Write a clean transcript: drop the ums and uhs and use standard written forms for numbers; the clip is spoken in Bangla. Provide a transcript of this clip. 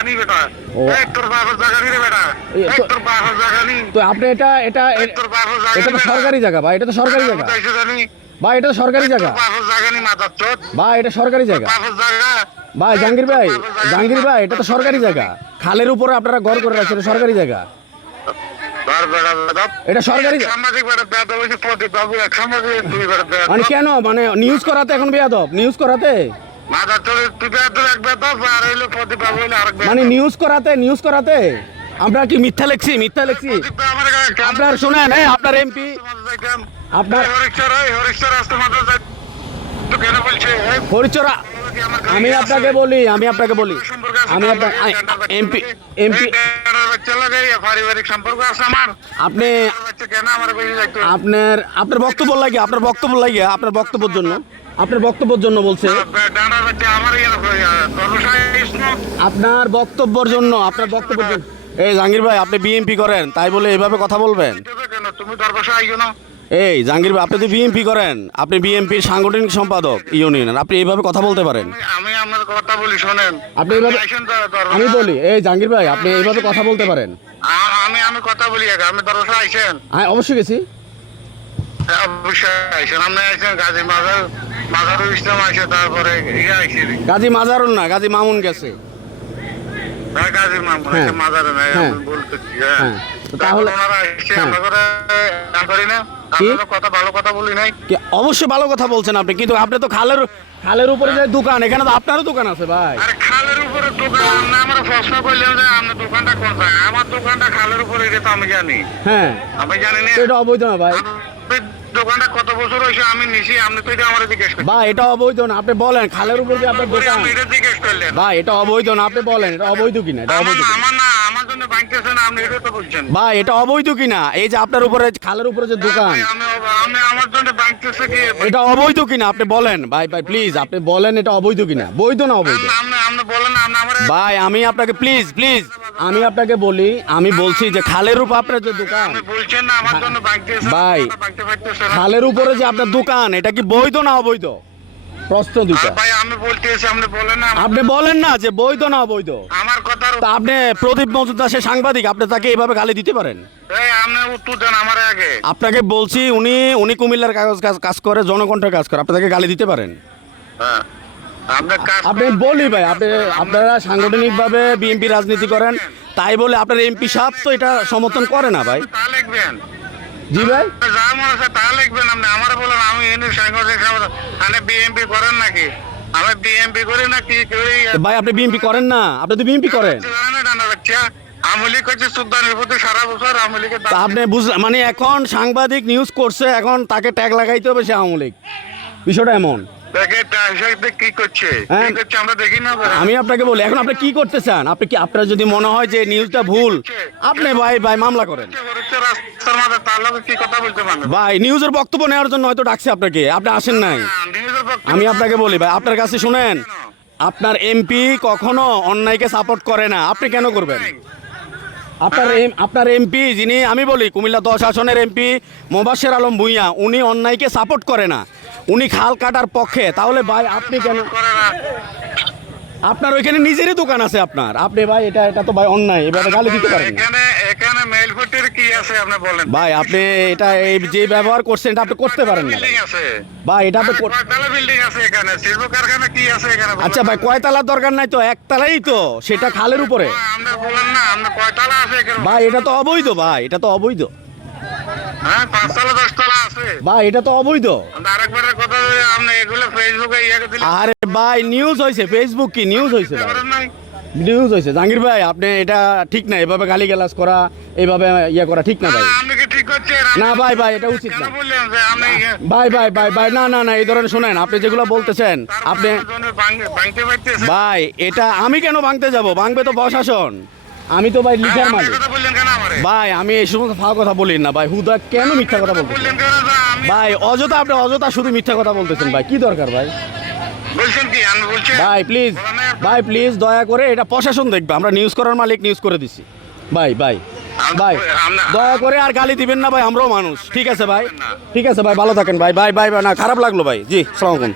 नहीं बेटा, ओ। एक তোর বাপের জায়গা নি রে বেটা, এই এক তো- তোর বাপের জায়গা নি, তো আপনি এটা এক তোর বাপের জায়গা এটা নি তো বেটা। সরকারি জায়গা ভাই, এটা তো সরকারি জায়গা কোথায় এসে জানি? ভাই, এটা তো সরকারি এক জায়গা তোর বাপের জায়গা নি মাথার চোদ, ভাই, এটা সরকারি জায়গা বাপের জায়গা। ভাই। এক জাহাঙ্গীর তোর ভাই, বাপের জায়গা নি, জাহাঙ্গীর ভাই, এটা তো বাপের সরকারি জায়গা জায়গা। খালের উপরে আপনারা ঘর করে রাখছেন, এটা সরকারি জায়গা। ধর বেটা বেটা। এটা সরকারি এক সাংবাদিক বেটা বেটা বলছে প্রদীপ বাবু, এক সাংবাদিক তুই বেটা বেটা। মানে কেন, মানে নিউজ করাতে এখন বেয়াদব, নিউজ করাতে মাথার চোদ তুই বেটা এক বেটা, আর হইলো প্রদীপ বাবু হইলো আরেক বেটা। মানে নিউজ করাতে আমরা কি মিথ্যা লেখছি? প্রদীপ ভাই আমার গায়ে কেন- আপনার শোনেন, আপনার এমপি আপনার হরিশ্বর আসতে মাত্র যাই তো কেন বলছে এই পরিচরা আমার গায়ে আমি আছে। আপনাকে বলি সম্পর্ক আছে আমি তার আপনার লগে, ডান্ডার বাচ্চা এমপি লগে। এমপি এই ডান্ডার বাচ্চা লগে পারিবারিক সম্পর্ক আছে আমার। আপনি ডান্ডার বাচ্চা কেন আমার কইছে যাইতো? আপনার বক্তব্য লাগে, আপনার বক্তব্যের জন্য বলছে, ডান্ডার বাচ্চা আমার ব্যবসায় আপনার বক্তব্যের জন্য এই জাহাঙ্গীর ভাই, আপনি বিএমপি করেন তাই বলে এভাবে কথা বলবেন? কেন তুমি দরবাসা আইও না? এই জাহাঙ্গীর ভাই, আপনি তো বিএমপি করেন, আপনি বিএমপির সাংগঠনিক সম্পাদক ইউনিয়নের, আপনি এইভাবে কথা বলতে পারেন? আমি আমার কথা বলি শোনেন। আপনি এইভাবে আইসেন তো দরবাসা। আমি বলি, এই জাহাঙ্গীর ভাই, আপনি এইভাবে কথা বলতে পারেন? আমি কথা বলি আগে, আমি দরবাসা আইসেন। হ্যাঁ, অবশ্যই গেছি। অবশ্যই আইসেন, আপনি আইসেন গাজী মাজারুল ইসলাম আইসে, তারপরে ইয়ে আইসে গাজী মাজারুল না, গাজী মামুন গেছে। গাজী মামুন হ্যাঁ। আইসে, মাজারে নাই হ্যাঁ। আমি বলতেছি। হ্যাঁ, তো তাহলে তাহলে ওনারা আইসে, হ্যাঁ। আমরা করে না করি না, কি? আমরা কথা ভালো কথা বলি নাই। অবশ্যই ভালো কথা বলছেন আপনি, কিন্তু আপনি তো খালের উপরে যে দোকান, এখানে তো আপনারও দোকান আছে ভাই। আরে খালের উপরে দোকান না, আমরা প্রশ্ন করলাম যে আপনার দোকানটা কোন জায়গায়? আমার দোকানটা খালের উপরে, এটা তো আমি জানি। হ্যাঁ, আমি জানি না তো এটা অবৈধ না ভাই। আপনি দোকানটা কত বছর হয়েছে আমি নিছি, আপনি তো এটা আমার জিজ্ঞেস করলেন। ভাই, এটা অবৈধ না, আপনি বলেন খালের উপর যে আপনার দোকান। আপনি এটা জিজ্ঞেস করলেন। ভাই, এটা অবৈধ না, আপনি বলেন এটা অবৈধ কিনা, এটা অবৈধ কিনা। আমার না, আমার জন্য ভাঙতেছে না, আপনি এটা তো বলছেন। ভাই, এটা অবৈধ কিনা, এই যে আপনার উপরে খালের উপরে যে দোকান, ভাই, আমি আমার জন্য ভাঙতেছে কি? এটা অবৈধ কিনা আপনি বলেন। ভাই প্লিজ, আপনি বলেন এটা অবৈধ কিনা, বৈধ না অবৈধ? আপনি বলেন না, আপনি আমার ভাই, আমি আপনাকে প্লিজ আমি আপনাকে বলি, আমি বলছি যে খালের উপর আপনার যে দোকান, আপনি বলছেন না আমার জন্য ভাঙতেছে, ভাই, ভাঙতে পারতেছে না। খালের উপরে যে আপনার দোকান, এটা কি বৈধ না অবৈধ? প্রশ্ন দুইটা। ভাই আমি বলতেছি, আপনি বলেন না। আপনি বলেন না যে বৈধ না অবৈধ। আমার কথার তা আপনি প্রদীপ মজুমদার, সে সাংবাদিক, আপনি তাকে এইভাবে গালি দিতে পারেন? এই আপনি উত্তর দেন আমার আগে। আপনাকে বলছি, উনি কুমিল্লার কাজ করে, জনকণ্ঠের কাজ করে, আপনি তাকে গালি দিতে পারেন? হ্যাঁ, আপনার কাজ আপনি বলি ভাই, আপনারা সাংগঠনিকভাবে বিএনপি রাজনীতি করেন, তাই বলে আপনার এমপি সাহেব তো এটা সমর্থন করে না ভাই। তা লিখবেন, জি ভাই, যা মনে আছে তা লিখবেন। আপনি আমার বলেন আমি এনে সাংবাদিক আপনি বিএমপি করেন নাকি? আমি বিএমপি করি না কি করি? ভাই, আপনি বিএনপি করেন না, আপনি তো বিএনপি করেন। ডানা বাচ্চা আমলি করছে সুলতানের প্রতি সারা বছর আমলিকে তা আপনি বুঝলেন, মানে এখন সাংবাদিক নিউজ করছে, এখন তাকে ট্যাগ লাগাইতে হবে সে আওয়ামী লীগ, বিষয়টা এমন। দেখে কি করছে, হ্যাঁ। কি করছে আমরা দেখি না। আমি আপনাকে বলি, এখন আপনি কি করতে চান? আপনার যদি মনে হয় যে নিউজটা ভুল, আপনি ভাই মামলা করেন। রাস্তার মাঝে তার লগে কি কথা বলতে পারেন? ভাই, নিউজের বক্তব্য নেওয়ার জন্য হয়তো ডাকছে আপনাকে, আপনি আসেন নাই। আমি আপনাকে বলি ভাই, আপনার কাছে শুনেন, আপনার এমপি কখনো অন্যায়কে সাপোর্ট করে না, আপনি কেন করবেন? আপনার এমপি যিনি, আমি বলি কুমিল্লা 10 আসনের এমপি মোবাশ্বের আলম ভূঁইয়া, উনি অন্যায়কে সাপোর্ট করে না, উনি খাল কাটার পক্ষে। তাহলে ভাই আপনি কেন? করে না। আপনার ওইখানে নিজেরই দোকান আছে আপনার, আপনি ভাই এটা তো ভাই অন্যায়, এভাবে গালি দিতে পারেন না। এখানে মেল ফুটের কি আছে আপনি বলেন? ভাই, আপনি এটা এই যে ব্যবহার করছেন, এটা আপনি করতে পারেন না বিল্ডিং আছে ভাই, এটা আপনি কয়তলা বিল্ডিং আছে এখানে? শিল্প কারখানা কি আছে এখানে বলেন? আচ্ছা ভাই, কয়তলার দরকার নাই তো, একতলাই তো, সেটা খালের উপরে। আপনি বলেন না, আপনি কয়তলা আছে এখানে? ভাই, এটা তো অবৈধ ভাই, এটা তো অবৈধ হ্যাঁ, 5তলা 10তলা আছে। ভাই, এটা তো অবৈধ। আরেকবারের কথা বলি, আপনি এগুলো ফেসবুকে ইয়ে দিলে আরে ভাই, নিউজ হয়েছে, ফেসবুক কি নিউজ হয়েছে ভাই, করেন নাই? নিউজ হয়েছে। জাহাঙ্গীর ভাই, আপনি এটা ঠিক না, এভাবে গালিগালাজ করা, এইভাবে ইয়ে করা ঠিক না ভাই। আপনি কি ঠিক করছেন? না ভাই, এটা উচিত কেন না বললেন যে আপনি ভাই, না, এই ধরনের শোনেন, আপনি যেগুলো বলতেছেন, আপনি ভাঙতে পারতেছেন? ভাই, এটা আমি কেন ভাঙতে যাব? ভাঙবে তো প্রশাসন, আমি তো ভাই লিখার আপনি মালিক। কথা বললেন কেন আমারে? ভাই, আমি এই সমস্ত ফাও কথা বলি না ভাই, হুদা কেন মিথ্যা কথা বলতেছেন বললেন কেন যে আমি ভাই? আপনি অযথা শুধু মিথ্যা কথা বলতেছেন ভাই, কি দরকার ভাই? বলছেন কি আমি বলছি? ভাই প্লিজ দয়া করে, এটা প্রশাসন দেখবে, আমরা নিউজ করার মালিক, নিউজ করে দিছি ভাই। দয়া করে আর গালি দিবেন না ভাই, আমরাও মানুষ। ঠিক আছে ভাই, ভালো থাকেন ভাই, না খারাপ লাগলো ভাই। জি, আসসালামু আলাইকুম।